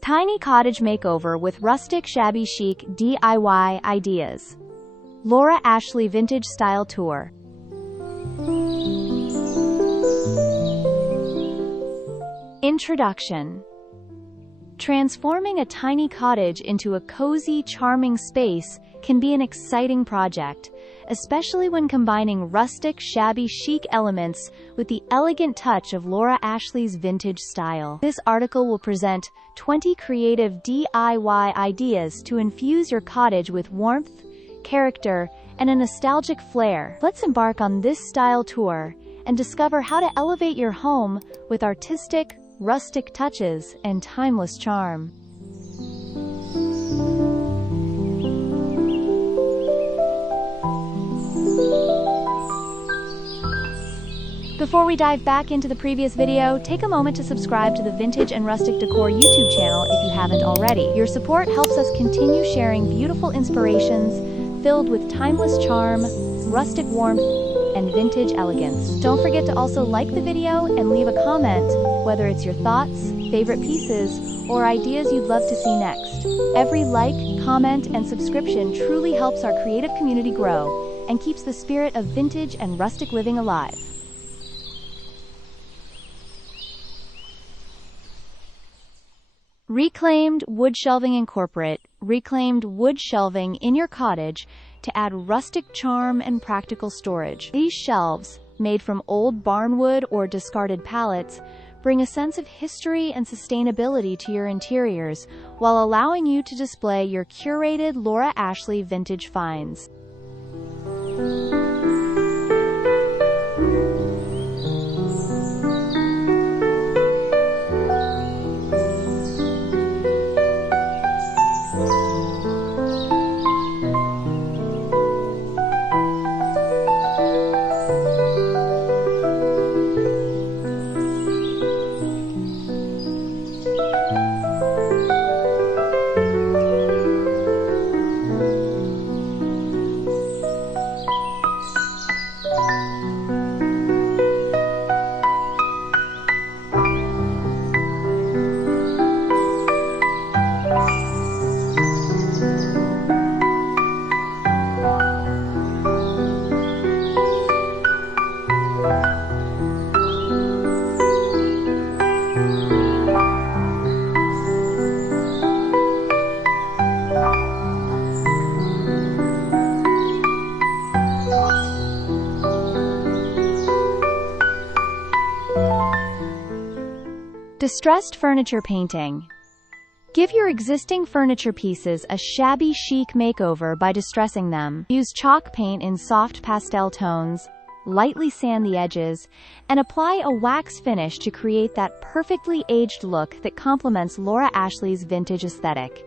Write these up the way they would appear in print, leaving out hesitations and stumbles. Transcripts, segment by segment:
Tiny Cottage Makeover with Rustic Shabby Chic DIY Ideas. Laura Ashley Vintage Style Tour. Introduction. Transforming a tiny cottage into a cozy, charming space can be an exciting project, especially when combining rustic, shabby chic elements with the elegant touch of Laura Ashley's vintage style. This article will present 20 creative DIY ideas to infuse your cottage with warmth, character, and a nostalgic flair. Let's embark on this style tour and discover how to elevate your home with artistic, rustic touches and timeless charm. Before we dive back into the previous video, take a moment to subscribe to the Vintage and Rustic Decor YouTube channel if you haven't already. Your support helps us continue sharing beautiful inspirations filled with timeless charm, rustic warmth, and vintage elegance. Don't forget to also like the video and leave a comment, whether it's your thoughts, favorite pieces, or ideas you'd love to see next. Every like, comment, and subscription truly helps our creative community grow and keeps the spirit of vintage and rustic living alive. Reclaimed wood shelving. Incorporate reclaimed wood shelving in your cottage to add rustic charm and practical storage. These shelves, made from old barnwood or discarded pallets, bring a sense of history and sustainability to your interiors while allowing you to display your curated Laura Ashley vintage finds. Distressed furniture painting. Give your existing furniture pieces a shabby chic makeover by distressing them. Use chalk paint in soft pastel tones, lightly sand the edges, and apply a wax finish to create that perfectly aged look that complements Laura Ashley's vintage aesthetic.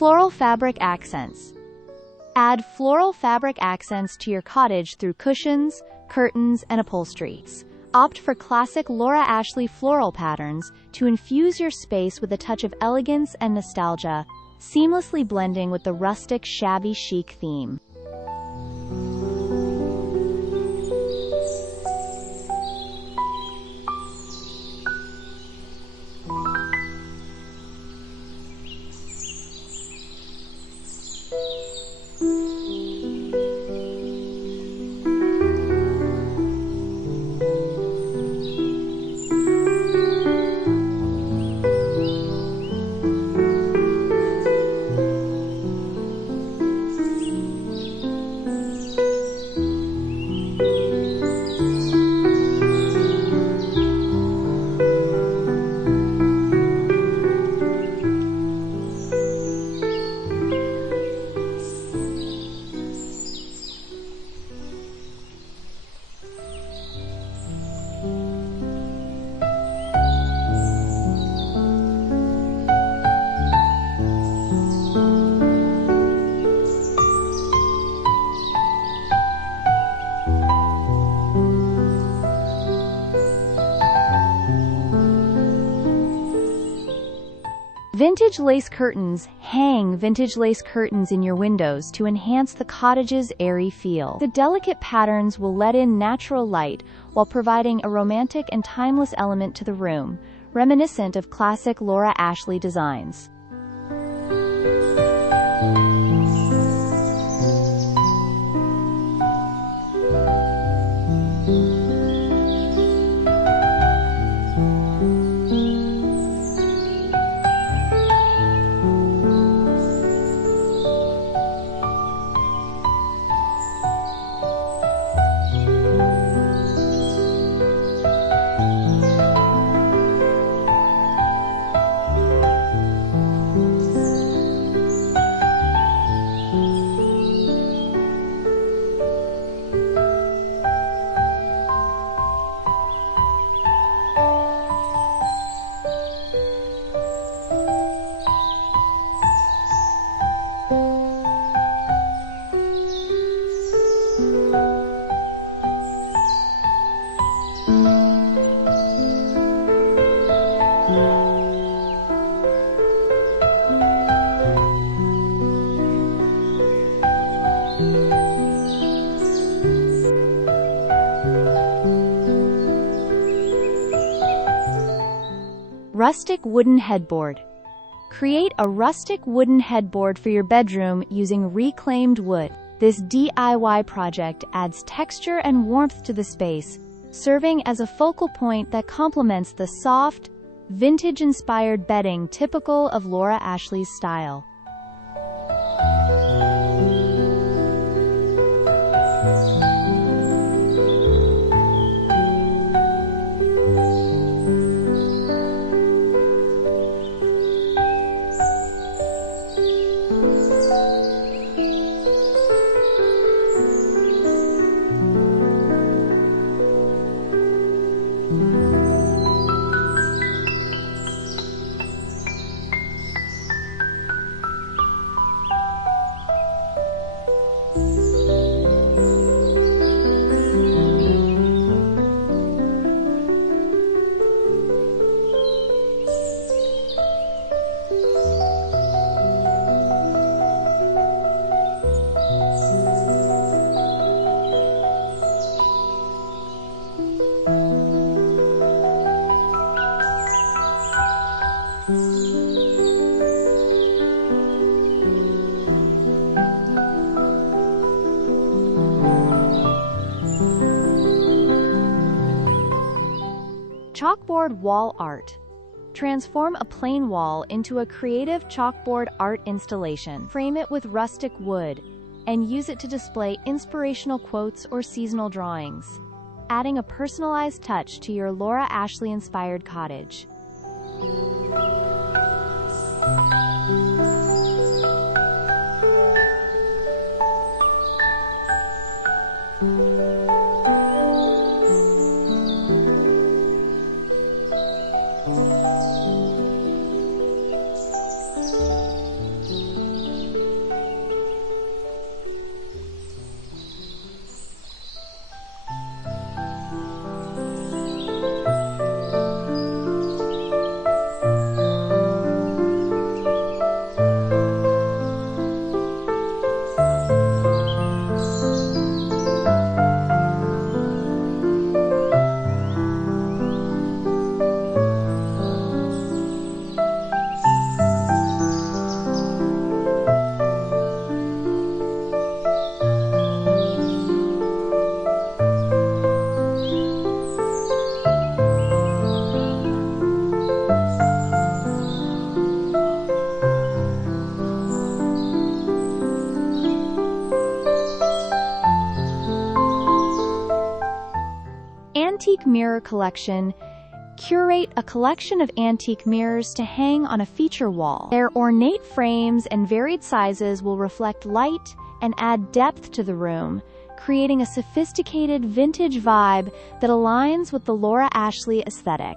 Floral fabric accents. Add floral fabric accents to your cottage through cushions, curtains, and upholsteries. Opt for classic Laura Ashley floral patterns to infuse your space with a touch of elegance and nostalgia, seamlessly blending with the rustic shabby chic theme. Vintage lace curtains. Hang vintage lace curtains in your windows to enhance the cottage's airy feel. The delicate patterns will let in natural light while providing a romantic and timeless element to the room, reminiscent of classic Laura Ashley designs. Rustic wooden headboard. Create a rustic wooden headboard for your bedroom using reclaimed wood. This DIY project adds texture and warmth to the space, serving as a focal point that complements the soft, vintage-inspired bedding typical of Laura Ashley's style. Chalkboard Wall Art. Transform a plain wall into a creative chalkboard art installation. Frame it with rustic wood, and use it to display inspirational quotes or seasonal drawings, adding a personalized touch to your Laura Ashley-inspired cottage. Antique mirror collection. Curate a collection of antique mirrors to hang on a feature wall. Their ornate frames and varied sizes will reflect light and add depth to the room, creating a sophisticated vintage vibe that aligns with the Laura Ashley aesthetic.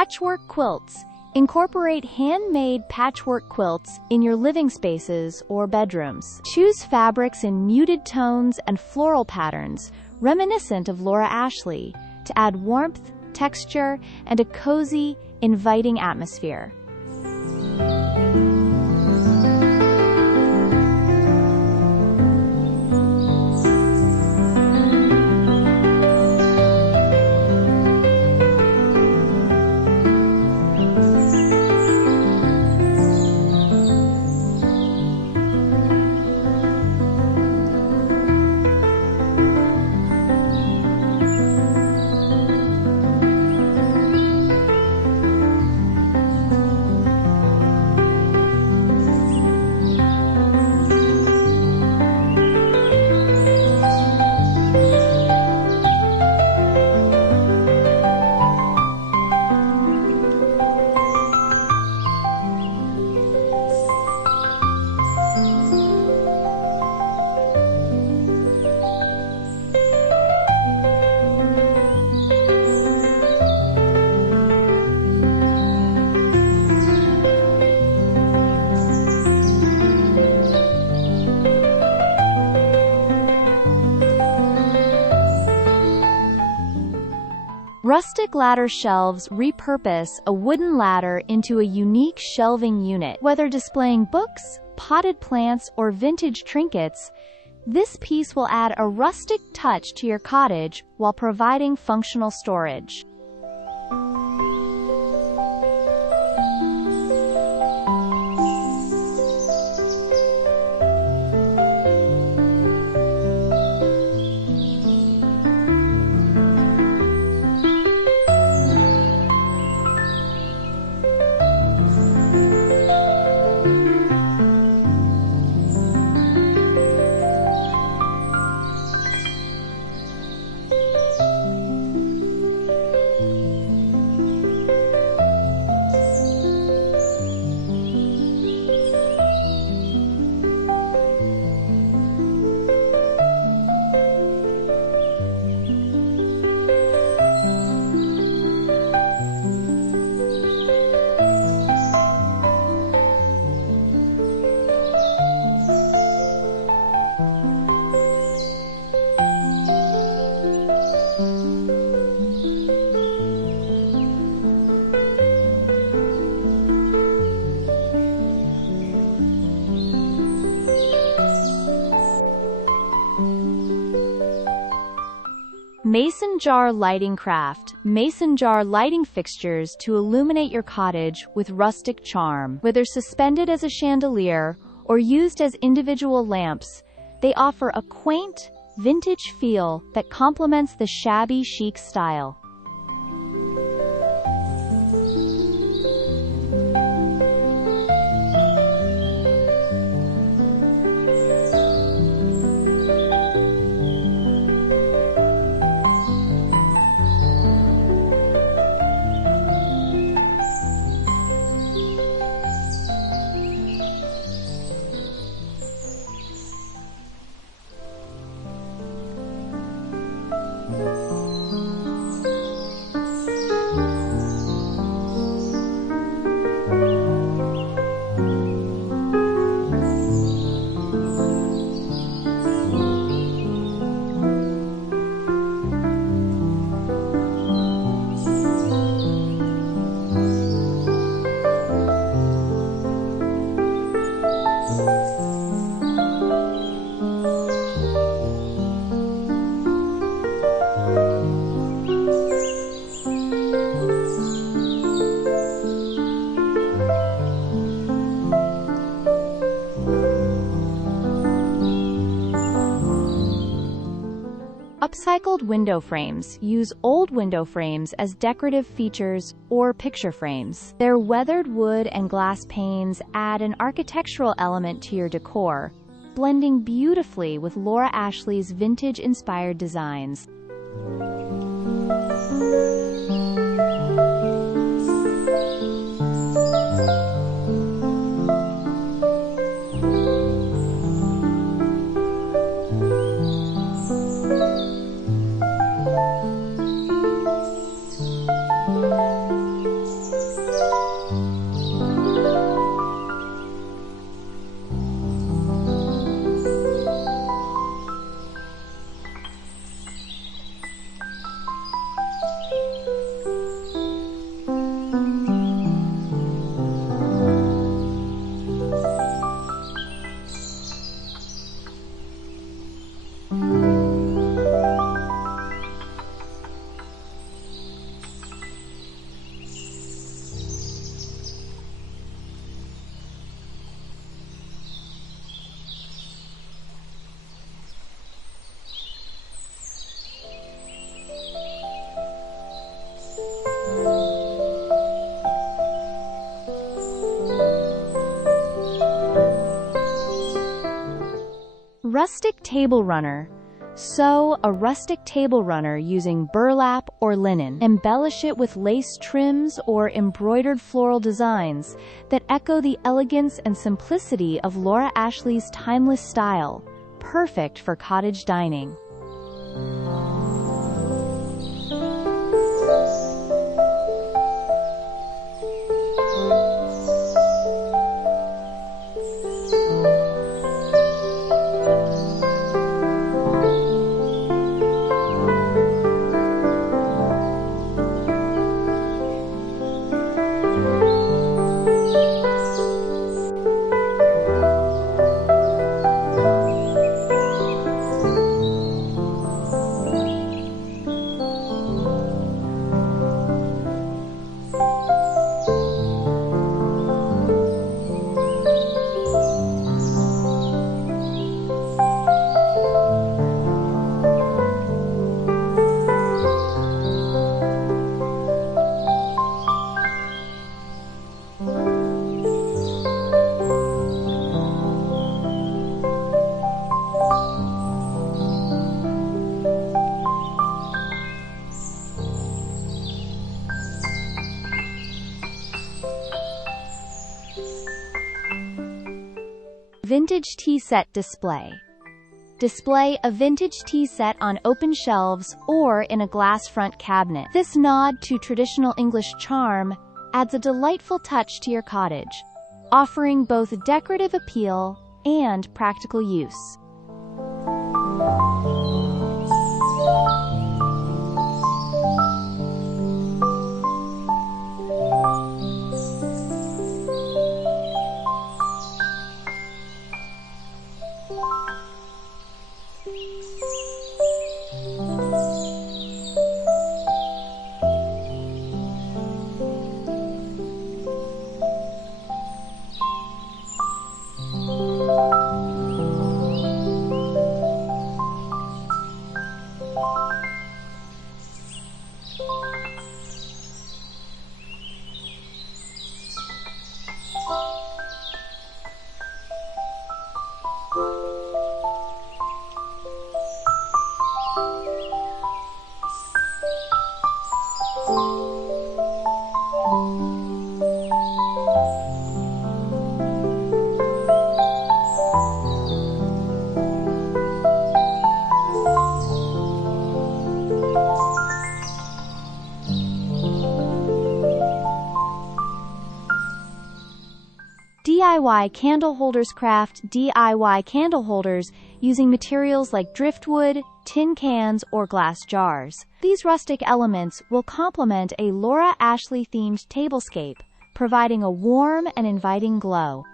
Patchwork quilts. Incorporate handmade patchwork quilts in your living spaces or bedrooms. Choose fabrics in muted tones and floral patterns, reminiscent of Laura Ashley, to add warmth, texture, and a cozy, inviting atmosphere. Rustic ladder shelves repurpose a wooden ladder into a unique shelving unit. Whether displaying books, potted plants, or vintage trinkets, this piece will add a rustic touch to your cottage while providing functional storage. Mason jar lighting craft. Mason jar lighting fixtures to illuminate your cottage with rustic charm. Whether suspended as a chandelier or used as individual lamps, they offer a quaint, vintage feel that complements the shabby chic style. Upcycled window frames use old window frames as decorative features or picture frames. Their weathered wood and glass panes add an architectural element to your decor, blending beautifully with Laura Ashley's vintage-inspired designs. Rustic table runner. Sew a rustic table runner using burlap or linen. Embellish it with lace trims or embroidered floral designs that echo the elegance and simplicity of Laura Ashley's timeless style, perfect for cottage dining. Vintage tea set display. Display a vintage tea set on open shelves or in a glass front cabinet. This nod to traditional English charm adds a delightful touch to your cottage, offering both decorative appeal and practical use. DIY candle holders. Craft DIY candle holders using materials like driftwood, tin cans, or glass jars. These rustic elements will complement a Laura Ashley-themed tablescape, providing a warm and inviting glow.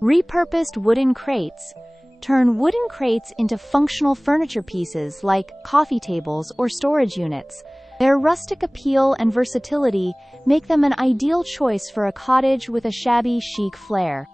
Repurposed wooden crates. Turn wooden crates into functional furniture pieces like coffee tables or storage units. Their rustic appeal and versatility make them an ideal choice for a cottage with a shabby chic flair.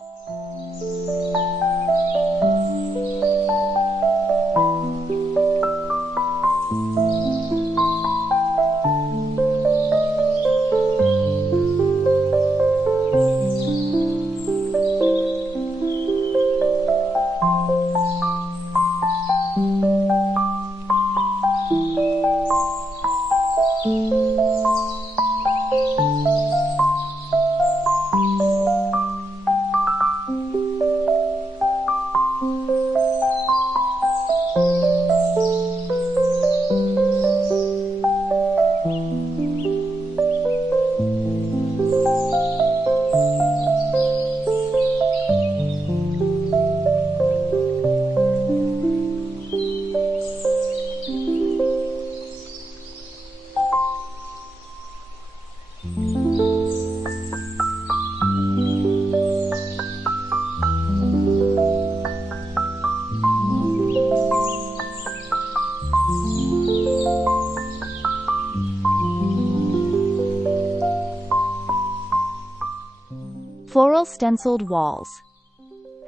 Floral stenciled walls.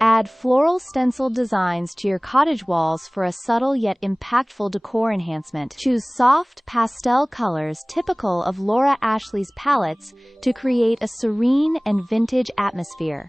Add floral stenciled designs to your cottage walls for a subtle yet impactful decor enhancement. Choose soft pastel colors typical of Laura Ashley's palettes to create a serene and vintage atmosphere.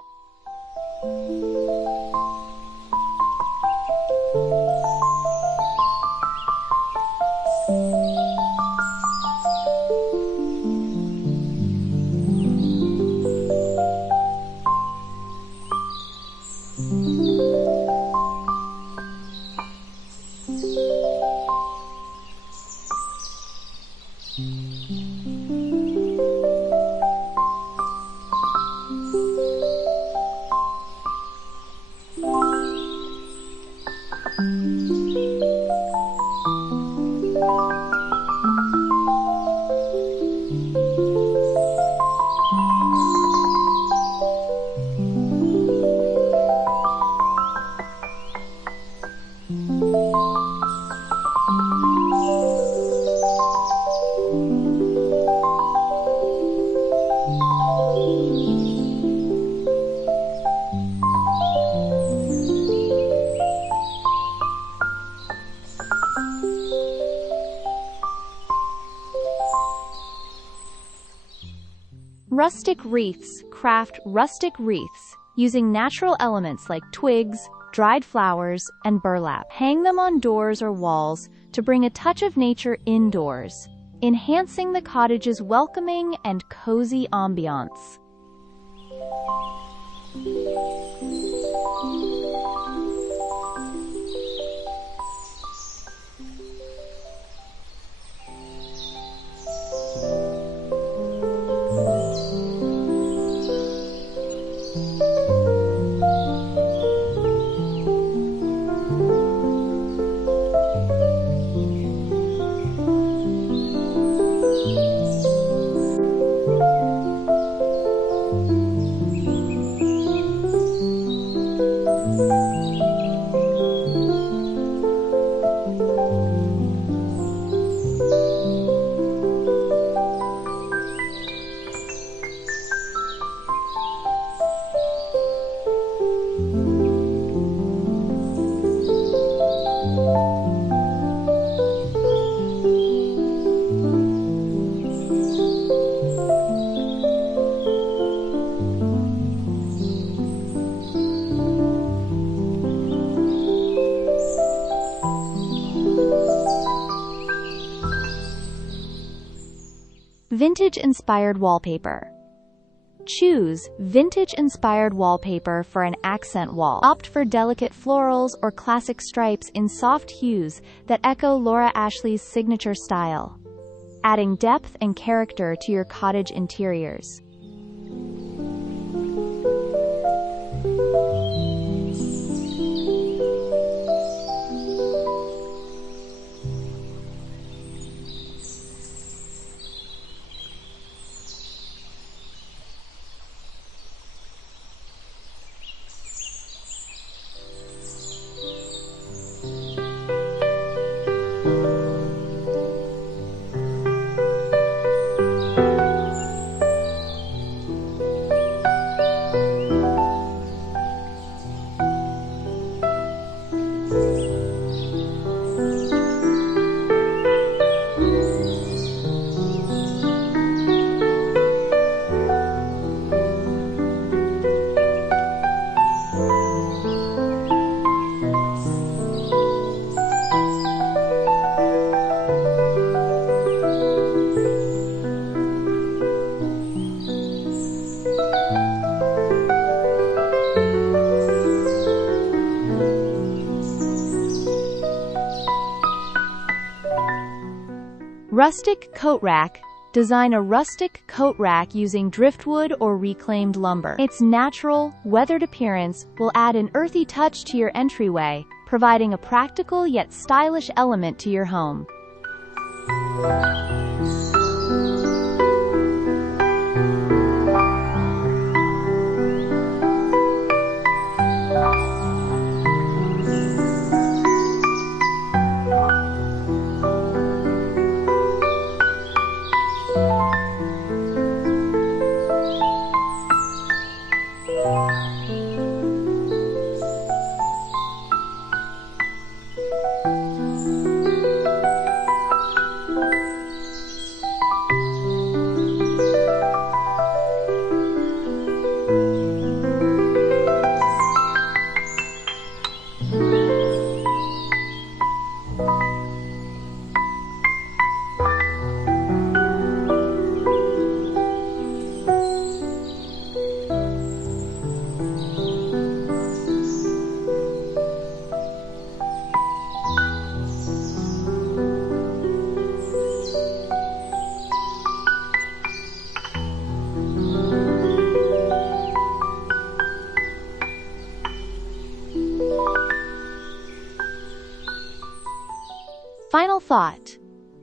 Rustic wreaths. Craft rustic wreaths using natural elements like twigs, dried flowers, and burlap. Hang them on doors or walls to bring a touch of nature indoors, enhancing the cottage's welcoming and cozy ambiance. Vintage-inspired wallpaper. Choose vintage-inspired wallpaper for an accent wall. Opt for delicate florals or classic stripes in soft hues that echo Laura Ashley's signature style, adding depth and character to your cottage interiors. Rustic coat rack. Design a rustic coat rack using driftwood or reclaimed lumber. Its natural, weathered appearance will add an earthy touch to your entryway, providing a practical yet stylish element to your home. Final thought.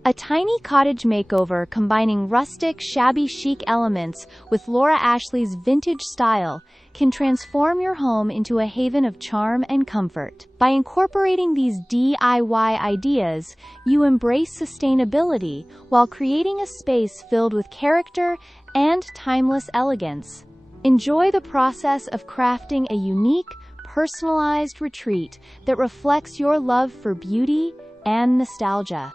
A tiny cottage makeover combining rustic, shabby chic elements with Laura Ashley's vintage style can transform your home into a haven of charm and comfort. By incorporating these DIY ideas, you embrace sustainability while creating a space filled with character and timeless elegance. Enjoy the process of crafting a unique, personalized retreat that reflects your love for beauty and nostalgia.